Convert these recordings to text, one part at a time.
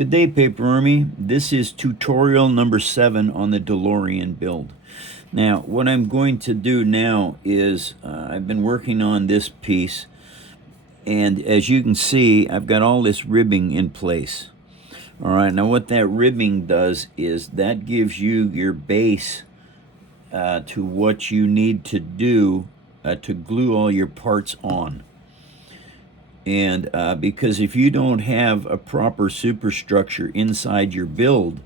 Good day, Paper Army. This is tutorial number 7 on the DeLorean build. Now, what I'm going to do now is I've been working on this piece, and as you can see, I've got all this ribbing in place. All right, now what that ribbing does is that gives you your base to what you need to do to glue all your parts on. And because if you don't have a proper superstructure inside your build,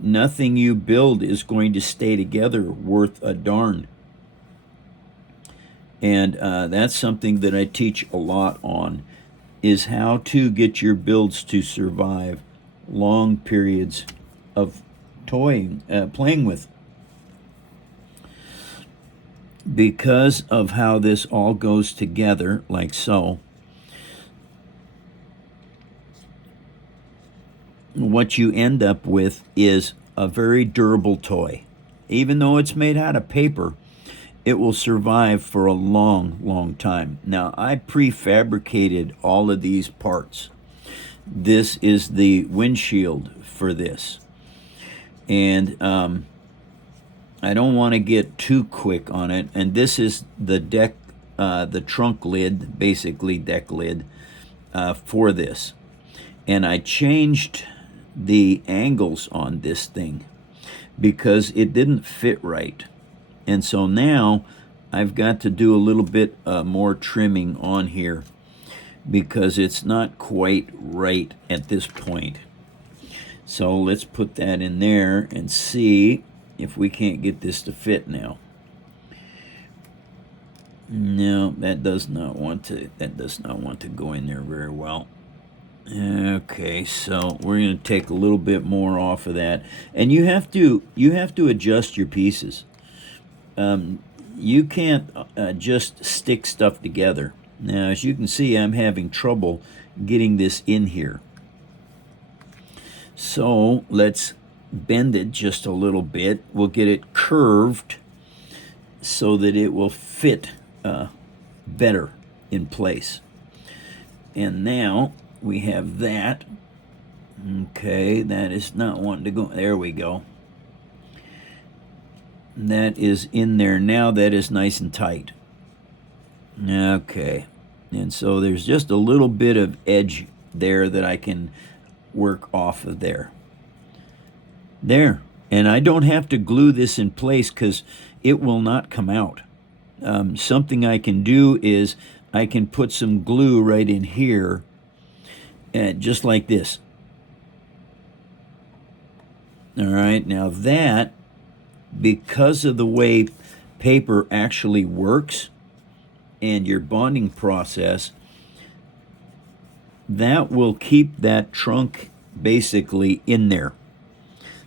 nothing you build is going to stay together worth a darn. And that's something that I teach a lot on, is how to get your builds to survive long periods of playing with. Because of how this all goes together, like so, what you end up with is a very durable toy. Even though it's made out of paper, it will survive for a long time. Now, I prefabricated all of these parts. This is the windshield for this. And I don't want to get too quick on it. And this is the deck, the trunk lid, basically deck lid, for this. And I changed the angles on this thing because it didn't fit right. And so now I've got to do a little bit more trimming on here because it's not quite right at this point. So let's put that in there and see if we can't get this to fit now. No, that does not want to go in there very well. Okay, so we're going to take a little bit more off of that, and you have to adjust your pieces. You can't just stick stuff together. Now, as you can see, I'm having trouble getting this in here. So let's bend it just a little bit. We'll get it curved so that it will fit better in place. And now we have that. Okay, that is not wanting to go. There we go. That is in there now. That is nice and tight. Okay, and so there's just a little bit of edge there that I can work off of there. There, and I don't have to glue this in place because it will not come out. Something I can do is I can put some glue right in here, just like this. All right, now that, because of the way paper actually works and your bonding process, that will keep that trunk basically in there.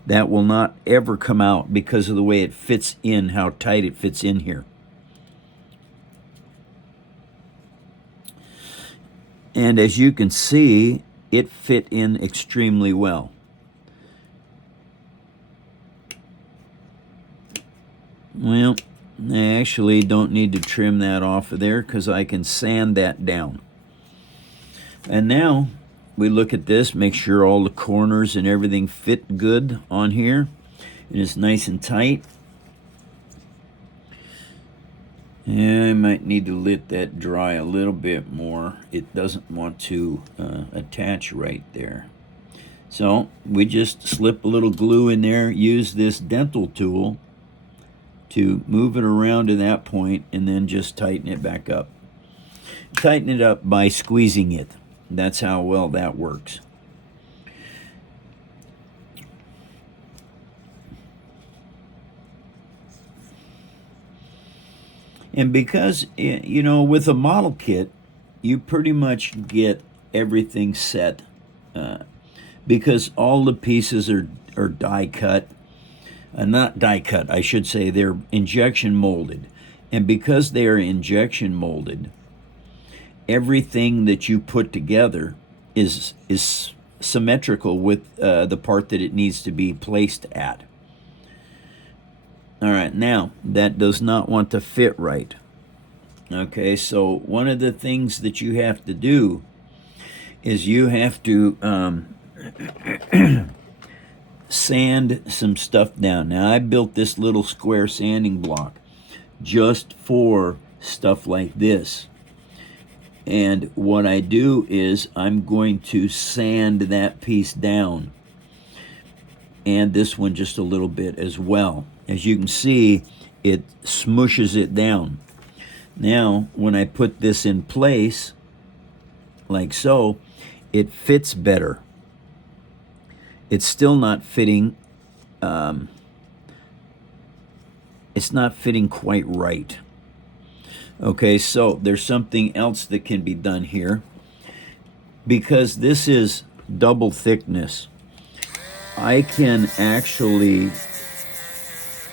That will not ever come out because of the way it fits in, how tight it fits in here. And as you can see, it fit in extremely well. Well, I actually don't need to trim that off of there because I can sand that down. And now we look at this, make sure all the corners and everything fit good on here. It is nice and tight. Yeah, I might need to let that dry a little bit more. It doesn't want to attach right there. So we just slip a little glue in there, use this dental tool to move it around to that point, and then just tighten it back up. Tighten it up by squeezing it. That's how well that works. And because, you know, with a model kit, you pretty much get everything set because all the pieces are die cut. Not die cut, I should say, they're injection molded. And because they are injection molded, everything that you put together is symmetrical with the part that it needs to be placed at. All right, now that does not want to fit right. Okay, so one of the things that you have to do is you have to sand some stuff down. Now, I built this little square sanding block just for stuff like this. And what I do is I'm going to sand that piece down, and this one just a little bit as well. As you can see, it smooshes it down. Now, when I put this in place, like so, it fits better. It's still not fitting, it's not fitting quite right. Okay, so there's something else that can be done here. Because this is double thickness, I can actually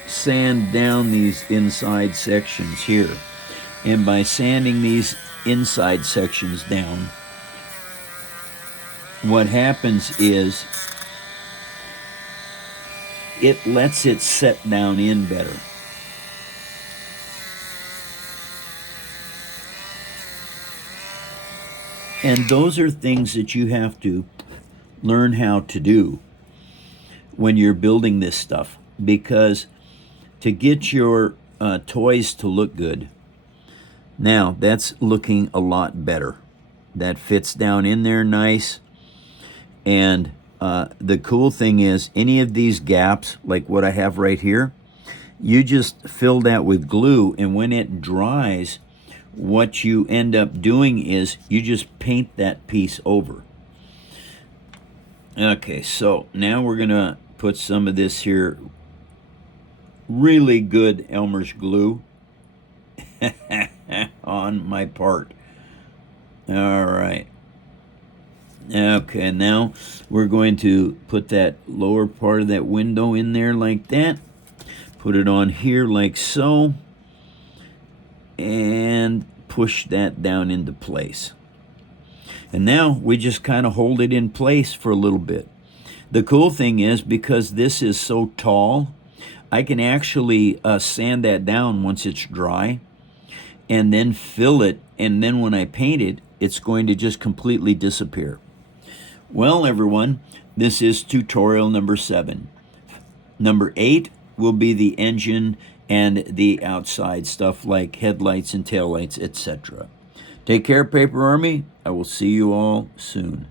sand down these inside sections here. And by sanding these inside sections down, what happens is it lets it set down in better. And those are things that you have to learn how to do when you're building this stuff, because to get your toys to look good, now that's looking a lot better. That fits down in there nice. And the cool thing is, any of these gaps, like what I have right here, you just fill that with glue, and when it dries, what you end up doing is you just paint that piece over. Okay, so now we're gonna put some of this here really good Elmer's glue on my part. All right. Okay, now we're going to put that lower part of that window in there like that. Put it on here like so. And push that down into place. And now we just kind of hold it in place for a little bit. The cool thing is, because this is so tall, I can actually sand that down once it's dry and then fill it, and then when I paint it, it's going to just completely disappear. Well, everyone, this is tutorial number 7. Number 8 will be the engine and the outside stuff like headlights and taillights, etc. Take care, Paper Army. I will see you all soon.